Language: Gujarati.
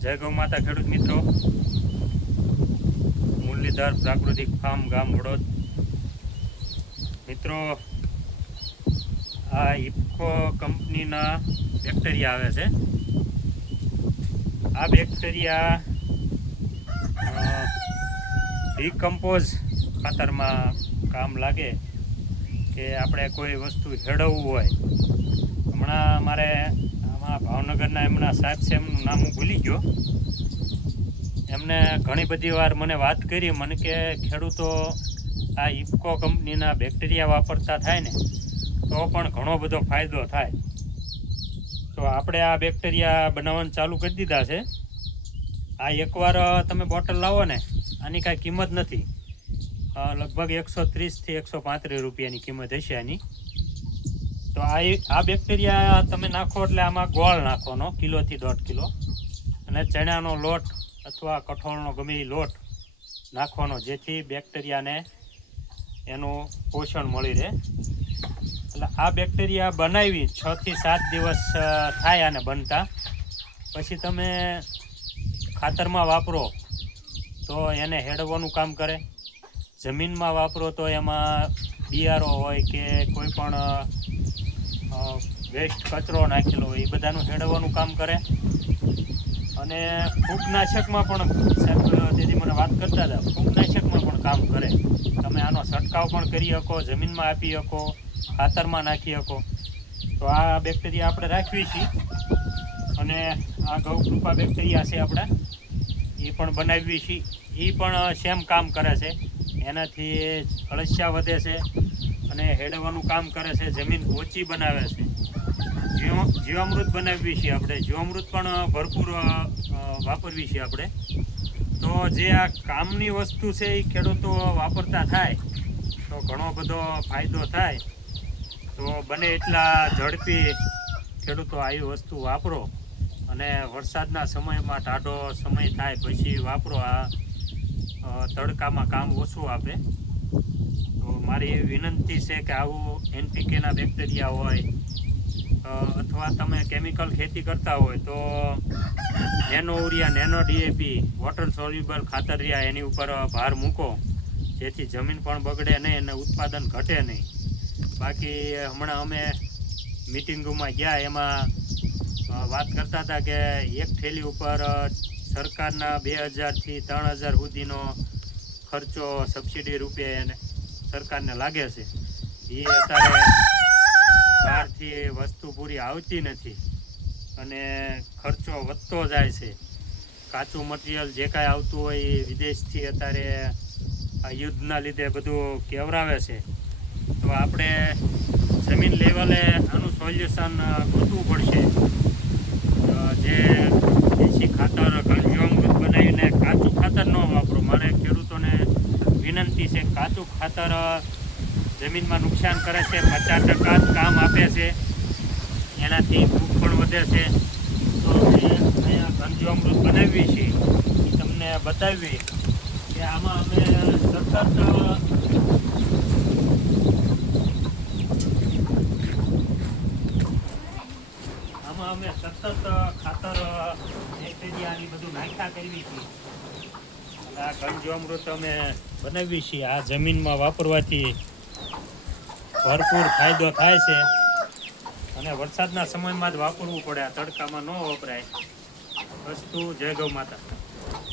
જય ગૌ માતા ખેડૂત મિત્રો, મુરલીધર પ્રાકૃતિક ફાર્મ ગામ વડોદ. મિત્રો, આ ઇફકો કંપનીના બેક્ટેરિયા આવે છે. આ બેક્ટેરિયા ડીકમ્પોઝ ખાતરમાં કામ લાગે કે આપણે કોઈ વસ્તુ હેડવવું હોય. હમણાં મારે આમાં ભાવનગરના એમના સાહેબ છે, એમનું નામ હું ભૂલી ગયો. એમને ઘણી બધી વાર મને વાત કરી, મને કે ખેડૂતો આ ઇફકો કંપનીના બેક્ટેરિયા વાપરતા થાય ને તો પણ ઘણો બધો ફાયદો થાય. તો આપણે આ બેક્ટેરિયા બનાવવાનું ચાલુ કરી દીધા છે. આ એકવાર તમે બોટલ લાવો ને, આની કાંઈ કિંમત નથી, લગભગ 130 થી 135 રૂપિયાની કિંમત હશે આની. તો આ બેક્ટેરિયા તમે નાખો એટલે આમાં ગોળ નાખવાનો 1 કિલોથી 1.5 કિલો, અને ચણાનો લોટ અથવા કઠોળનો ગમે એ લોટ નાખવાનો, જેથી બેક્ટેરિયાને એનું પોષણ મળી રહે. એટલે આ બેક્ટેરિયા બનાવી 6 થી 7 દિવસ થાય આને બનતા. પછી તમે ખાતરમાં વાપરો તો એને હેડવાનું કામ કરે. જમીનમાં વાપરો તો એમાં બિયારો હોય કે કોઈ પણ વેસ્ટ કચરો નાખેલો હોય એ બધાનું હેડવાનું કામ કરે. અને ફૂગનાશકમાં પણ સાહેબ તેથી મને વાત કરતા હતા, ફૂગનાશકમાં પણ કામ કરે. તમે આનો છંટકાવ પણ કરી શકો, જમીનમાં આપી શકો, ખાતરમાં નાખી શકો. તો આ બેક્ટેરિયા આપણે રાખવી છીએ. અને આ ગૌકૃપા બેક્ટેરિયા છે આપણે, એ પણ બનાવવી છીએ. એ પણ સેમ કામ કરે છે. એનાથી અળસિયા વધે છે અને હેડવાનું કામ કરે છે, જમીન ઓછી બનાવે છે. જીવામૃત બનાવવી છીએ આપણે, જીવામૃત પણ ભરપૂર વાપરવી છીએ આપણે. તો જે આ કામની વસ્તુ છે એ ખેડૂતો વાપરતા થાય તો ઘણો બધો ફાયદો થાય. તો બને એટલા ઝડપી ખેડૂતો આવી વસ્તુ વાપરો, અને વરસાદના સમયમાં ટાઢો સમય થાય પછી વાપરો. આ તડકામાં કામ ઓછું આપે. તો મારી વિનંતી છે કે આવું એનપીકેના બેક્ટેરિયા હોય અથવા તમે કેમિકલ ખેતી કરતા હોય તો nano urea, nano DAP, water soluble ખાતર રહ્યા એની ઉપર ભાર મૂકો, જેથી જમીન પણ બગડે નહીં અને ઉત્પાદન ઘટે નહીં. બાકી હમણાં અમે મિટિંગોમાં ગયા, એમાં વાત કરતા હતા કે એક થેલી ઉપર સરકારના 2000 થી 3000 સુધીનો ખર્ચો સબસિડી રૂપે એને સરકારને લાગે છે. એ અત્યારે બહારથી વસ્તુ પૂરી આવતી નથી અને ખર્ચો વધતો જાય છે. કાચું મટીરિયલ જે કાંઈ આવતું હોય એ વિદેશથી અત્યારે આ યુદ્ધના લીધે બધું કેવરાવે છે. તો આપણે જમીન લેવલે આનું સોલ્યુશન ગોતવું પડશે. જે દેશી ખાતર, ઘનજીવામૃત બનાવીને કાચું ખાતર ન વાપરો. મારે ખેડૂતોને વિનંતી છે, કાચું ખાતર જમીનમાં નુકસાન કરે છે, 50% જ કામ આપે છે, એનાથી ફૂગ પણ વધે છે. તો અહીંયા ઘનજીવામૃત બનાવીએ છીએ, એ તમને બતાવી કે આમાં અમે સતત ખાતર બેક્ટેરિયાની બધું નાખ્યા કરવી છીએ. આ ઘનજીવામૃત અમે બનાવીએ છીએ. આ જમીનમાં વાપરવાથી ભરપૂર ફાયદો થાય છે, અને વરસાદના સમયમાં જ વાપરવું પડે, આ તડકામાં ન વપરાય. વસ્તુ જય ગૌ માતા.